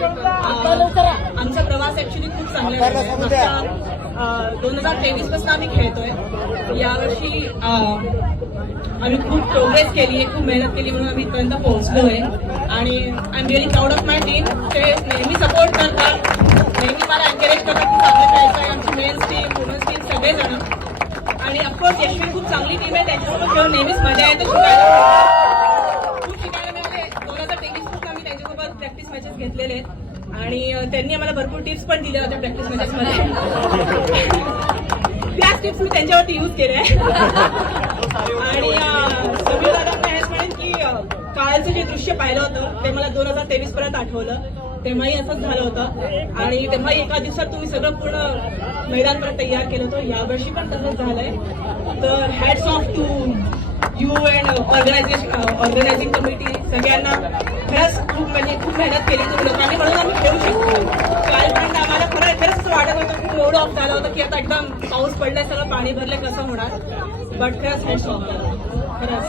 आमचा प्रवास ऍक्च्युली खूप चांगला आहे. 2023 पासून आम्ही खेळतोय. यावर्षी आम्ही खूप प्रोग्रेस केली आहे, खूप मेहनत केली म्हणून आम्ही इथपर्यंत पोहोचलोय. आणि I am really proud of my team. ते नेहमी सपोर्ट करतात, नेहमी मला एनकरेज करतात की चांगलं खेळायचं आहे. आमची मेन्स टीम, वुमन्स टीम सगळेजण. आणि ऑफकोर्स यशवी खूप चांगली टीम आहे, त्यांच्यासोबत खेळून नेहमीच मजा येते, शिकायला खूप शिकायला मिळाले. 2023 पासून आम्ही त्यांच्यासोबत प्रॅक्टिस मॅचेस घेतलेले आहेत आणि त्यांनी आम्हाला भरपूर टिप्स पण दिल्या होत्या प्रॅक्टिस मॅचेसमध्ये. त्याच टिप्स मी त्यांच्यावरती यूज केल्या. आणि समीर दादांना हेच म्हणेन की कालचं जे दृश्य पाहिलं होतं ते मला 2023 पर्यंत आठवलं. तेव्हाही असंच झालं होतं आणि तेव्हाही एका दिवसात तुम्ही सगळं पूर्ण मैदानपर्यंत तयार केलं होतं. यावर्षी पण तसंच झालंय. तर hats off to you and organising committee सगळ्यांना. खरंच खूप मेहनत केली तुम्ही लोकांनी म्हणून आम्ही खेळू शकतो. कालपर्यंत आम्हाला खरंच असं वाटत होतं की मूड ऑफ झालं होतं की आता एकदम पाऊस पडलाय, सगळं पाणी भरलंय, कसं होणार. बट खरंच हॅट्स ऑफ खरंच.